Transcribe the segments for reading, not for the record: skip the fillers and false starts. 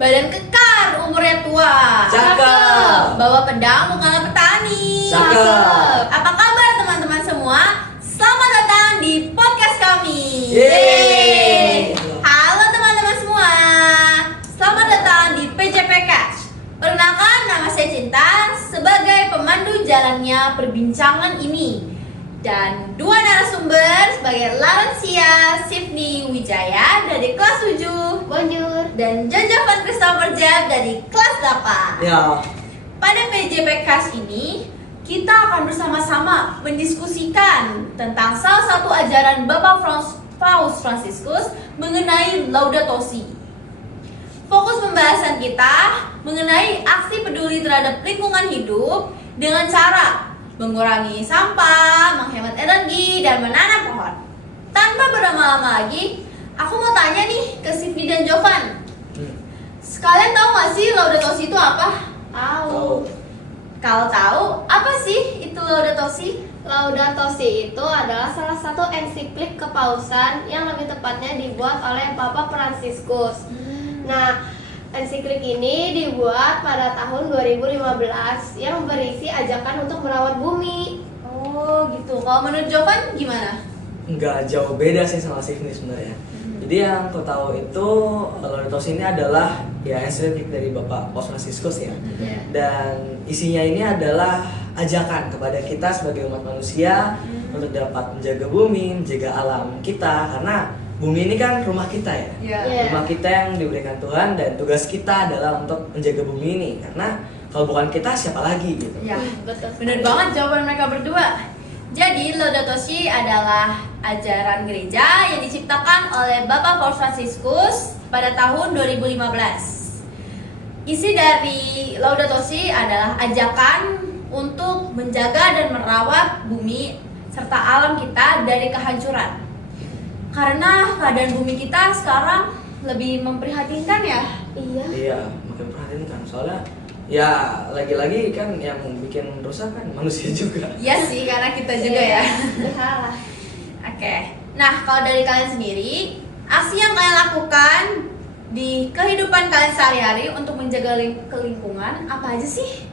Badan kekar, umurnya tua. Cakep. Bawa pedang, bukanlah petani. Cakep. Apa kabar teman-teman semua? Selamat datang di podcast kami. Yeay. Halo teman-teman semua. Selamat datang di PJP Cash. Perkenalkan, nama saya Cinta sebagai pemandu jalannya perbincangan ini. Dan dua narasumber sebagai Larencia Sifni Wijaya dari kelas 7. Bonjour. Dan Jojo Van Christopher Jab dari kelas 8. Ya, Pada PJP Cash ini, kita akan bersama-sama mendiskusikan tentang salah satu ajaran Bapak Paus Fransiskus mengenai Laudato Si. Fokus pembahasan kita mengenai aksi peduli terhadap lingkungan hidup dengan cara mengurangi sampah, menghemat energi, dan menanam pohon. Tanpa berlama-lama lagi, aku mau tanya nih ke Sifni dan Jovan. Sekalian tahu nggak sih Laudato Si itu apa? tahu. Kalau tahu, apa sih itu Laudato Si? Laudato Si itu adalah salah satu ensiklik kepausan yang lebih tepatnya dibuat oleh Bapak Fransiskus. Nah, ensiklik ini dibuat pada tahun 2015 yang berisi ajakan untuk merawat bumi. Oh gitu. Kalau menurut Jovan gimana? Nggak jauh beda sih sama Sifni sebenarnya. Jadi yang aku tahu itu Laudato Si ini adalah ya ensiklik dari Bapak Paus Fransiskus ya. Dan isinya ini adalah ajakan kepada kita sebagai umat manusia untuk dapat menjaga bumi, menjaga alam kita, karena bumi ini kan rumah kita ya. Iya. Rumah kita yang diberikan Tuhan, dan tugas kita adalah untuk menjaga bumi ini, karena kalau bukan kita siapa lagi gitu. Ya, Betul. benar banget jawaban mereka berdua. Jadi Laudato Si adalah ajaran gereja yang diciptakan oleh Bapak Paus Fransiskus pada tahun 2015. Isi dari Laudato Si adalah ajakan untuk menjaga dan merawat bumi serta alam kita dari kehancuran. Karena keadaan bumi kita sekarang lebih memprihatinkan ya. Iya. Iya, makin perhatiin kan, soalnya ya lagi-lagi kan yang bikin rusak kan manusia juga. Iya sih, karena kita juga ya. Salah. Oke. Nah, kalau dari kalian sendiri, aksi yang kalian lakukan di kehidupan kalian sehari-hari untuk menjaga lingkungan apa aja sih?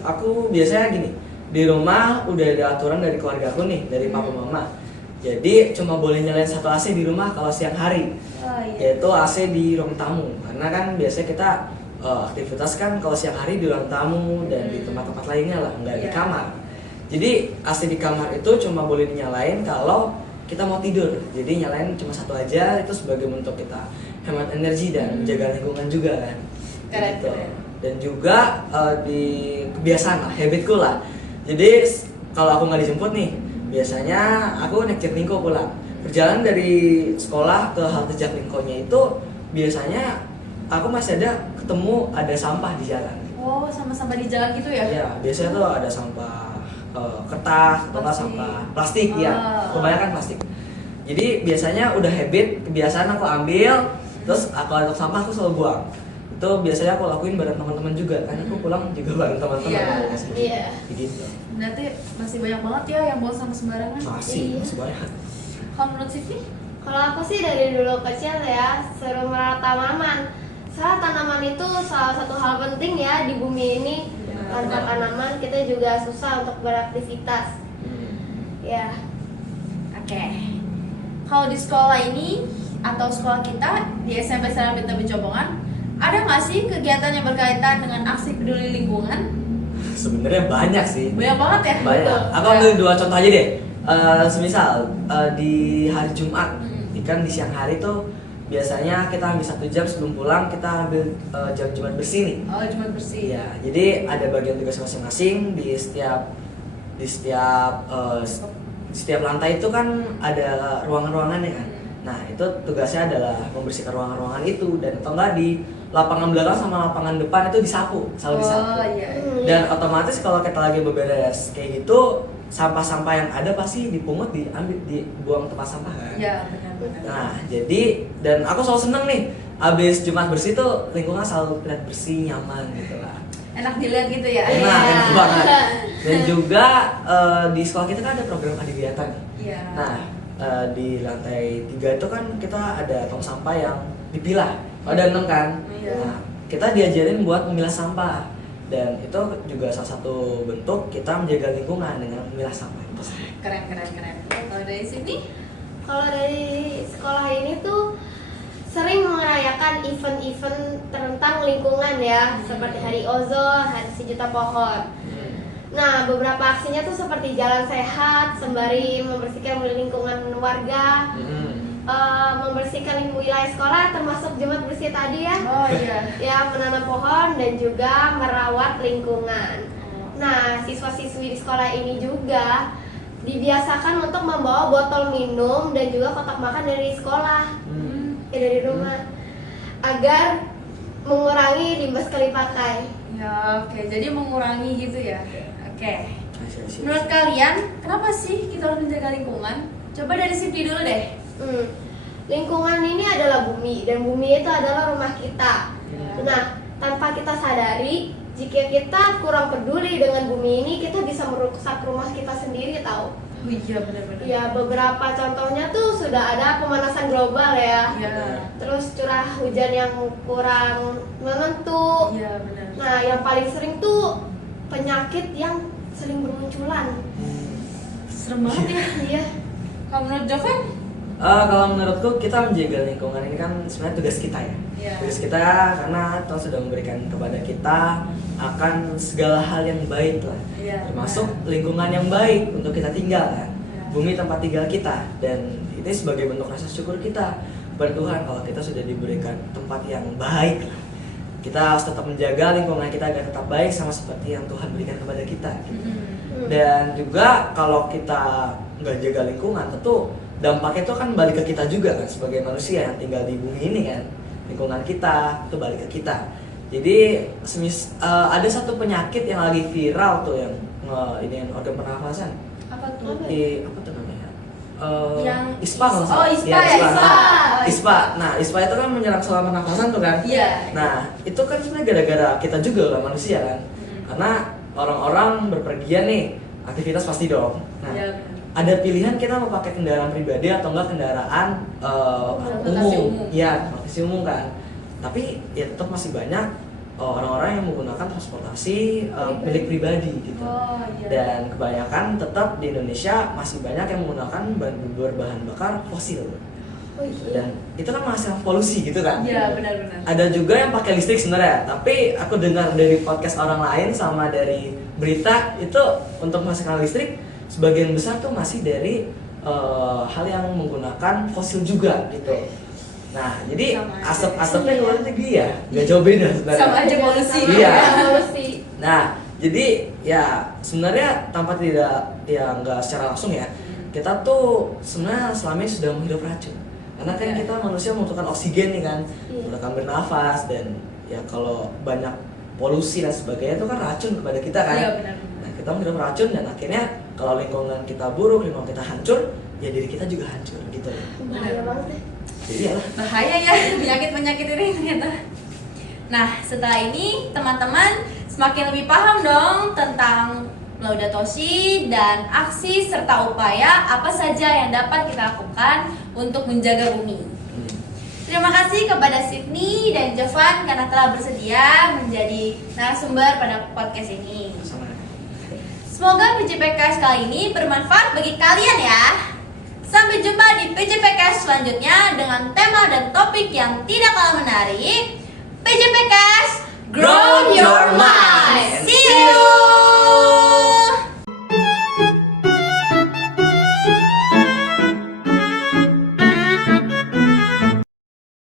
Aku biasanya gini, di rumah udah ada aturan dari keluarga aku nih, dari papa mama. Jadi cuma boleh nyalain satu AC di rumah kalau siang hari, Oh yaitu AC di ruang tamu. Karena kan biasanya kita aktivitas kan kalau siang hari di ruang tamu dan di tempat-tempat lainnya lah, nggak di Iya. kamar. Jadi AC di kamar itu cuma boleh dinyalain kalau kita mau tidur. Jadi nyalain cuma satu aja, itu sebagai bentuk kita hemat energi dan menjaga lingkungan juga kan. Keren, Gitu. keren. Dan juga di kebiasaan lah, habitku lah. Jadi kalau aku nggak dijemput nih, biasanya aku naik Jaklingko pulang. Perjalanan dari sekolah ke halte Jaklingkonya itu biasanya aku masih ketemu ada sampah di jalan. Oh, sama-sama di jalan gitu ya? Ya, biasanya tuh ada sampah kertas atau nggak Plastik. sampah plastik ya, Oh. kebanyakan plastik. Jadi biasanya udah habit, kebiasaan aku ambil, terus aku ada sampah aku selalu buang. Itu biasanya aku lakuin bareng teman-teman juga, kan aku pulang juga bareng teman-teman. Iya. Iya. Gitu. Berarti masih banyak banget ya yang buang sampah sembarangan. Masih Iya. banyak. Kalau menurut Siti? Kalau aku sih dari dulu kecil ya sering merawat tanaman. Soalnya tanaman itu salah satu hal penting ya di bumi ini. Tanpa tanaman kita juga susah untuk beraktivitas. Ya. Oke. Kalau di sekolah ini atau sekolah kita di SMP Sarana Bintang Bejombongan, ada nggak sih kegiatan yang berkaitan dengan aksi peduli lingkungan? Sebenarnya banyak sih. Banyak banget ya? Banyak. Betul. Aku ambil dua contoh aja deh. Semisal di hari Jumat, kan di siang hari tuh biasanya kita ambil 1 jam sebelum pulang, kita ambil jam Jumat bersih nih. Oh, cuma bersih. Iya, jadi ada bagian tugas masing-masing di setiap lantai itu kan ada ruangan-ruangannya kan. Nah, itu tugasnya adalah membersihkan ruangan-ruangan itu, dan atau enggak di lapangan belakang sama lapangan depan itu selalu disapu. Oh iya. Dan otomatis kalau kita lagi beberes kayak gitu, sampah-sampah yang ada pasti dipungut, dibuang tempat sampah kan. Iya, benar-benar. Nah, jadi dan aku selalu seneng nih, abis Jumat bersih tuh lingkungan selalu terlihat bersih, nyaman gitu lah. Enak dilihat gitu ya. Enak banget. Dan juga di sekolah kita kan ada program adiwiyata nih. Iya. Nah, di lantai 3 itu kan kita ada tong sampah yang dipilah. Ada 6 kan. Iya. Nah, kita diajarin buat memilah sampah, dan itu juga salah satu bentuk kita menjaga lingkungan dengan memilah sampah itu. Keren. Kalau dari sini? Kalau dari sekolah ini tuh sering merayakan event-event tentang lingkungan ya, seperti Hari Ozon, Hari Sejuta Pohon. Nah, beberapa aksinya tuh seperti jalan sehat sembari membersihkan lingkungan warga, membersihkan wilayah sekolah termasuk Jumat bersih tadi ya. Oh iya. Ya, menanam pohon dan juga merawat lingkungan. Nah, siswa-siswi di sekolah ini juga dibiasakan untuk membawa botol minum dan juga kotak makan dari sekolah, dari rumah, agar mengurangi limbah sekali pakai. Ya, oke. Jadi mengurangi gitu ya. Oke. Menurut Menurut kalian, kenapa sih kita harus menjaga lingkungan? Coba dari Sifty dulu deh. Lingkungan ini adalah bumi, dan bumi itu adalah rumah kita. Nah, tanpa kita sadari, jika kita kurang peduli dengan bumi ini, kita bisa merusak rumah kita sendiri tahu. Oh iya, benar-benar. Ya, beberapa contohnya tuh sudah ada pemanasan global ya. Iya. Terus curah hujan yang kurang menentu. Iya, benar. Nah, yang paling sering tuh penyakit yang sering bermunculan. Serem banget ya. Iya. Kalau menurut Jovan? Kalau menurutku kita menjaga lingkungan ini kan sebenarnya tugas kita ya. Iya. Tugas kita karena Tuhan sudah memberikan kepada kita akan segala hal yang baik lah. Iya. Termasuk lingkungan yang baik untuk kita tinggal kan. Iya. Bumi tempat tinggal kita, dan ini sebagai bentuk rasa syukur kita kepada Tuhan kalau kita sudah diberikan tempat yang baik lah. Kita harus tetap menjaga lingkungan kita agar tetap baik sama seperti yang Tuhan berikan kepada kita. Dan juga kalau kita nggak jaga lingkungan, tentu dampaknya itu kan balik ke kita juga kan, sebagai manusia yang tinggal di bumi ini kan. Lingkungan kita itu balik ke kita. Jadi ada satu penyakit yang lagi viral tuh yang ini organ pernafasan. Apa tuh? Apa tuh namanya? Yang ISPA kalau nggak salah. Oh, ISPA Iya, ya, ISPA. ISPA. Nah, ISPA itu kan menyerang saluran pernafasan tuh kan. Iya. Nah, itu kan sebenarnya gara-gara kita juga lah manusia kan. Karena orang-orang berpergian nih, aktivitas pasti dong. Nah, Iya, ada pilihan kita mau pakai kendaraan pribadi atau enggak kendaraan Transportasi umum. Ya, transportasi umum kan. Tapi ya tetap masih banyak orang-orang yang menggunakan transportasi milik pribadi gitu. Oh iya. Dan kebanyakan tetap di Indonesia masih banyak yang menggunakan berbahan bakar fosil. Oh iya. Dan itu kan menghasilkan polusi gitu kan. Iya, benar-benar. Ada juga yang pakai listrik sebenarnya, tapi aku dengar dari podcast orang lain sama dari berita itu untuk menghasilkan listrik sebagian besar tuh masih dari hal yang menggunakan fosil juga gitu. Nah, jadi Sama aja. asap-asapnya keluar tinggi ya, nggak jauh beda sebenarnya. Sama aja polusi. Iya. Polusi. Nah, jadi ya sebenarnya tanpa tidak ya nggak secara langsung ya, kita tuh sebenarnya selama ini sudah menghirup racun. Karena kan Iya. kita manusia membutuhkan oksigen nih kan, Iya. membutuhkan bernafas, dan ya kalau banyak polusi dan sebagainya itu kan racun kepada kita kan. Iya, benar. Nah, kita menghirup racun dan akhirnya kalau lingkungan kita buruk, lingkungan kita hancur, ya diri kita juga hancur gitu. Bahaya banget deh. Jadi ya lah. Bahaya ya penyakit-penyakit ini ternyata. Nah, setelah ini teman-teman semakin lebih paham dong tentang Laudato Si dan aksi serta upaya apa saja yang dapat kita lakukan untuk menjaga bumi. Terima kasih kepada Sydney dan Jovan karena telah bersedia menjadi narasumber pada podcast ini. Sama. Semoga PJPKS kali ini bermanfaat bagi kalian ya. Sampai jumpa di PJPKS selanjutnya dengan tema dan topik yang tidak kalah menarik. PJPKS, grow your mind. See you.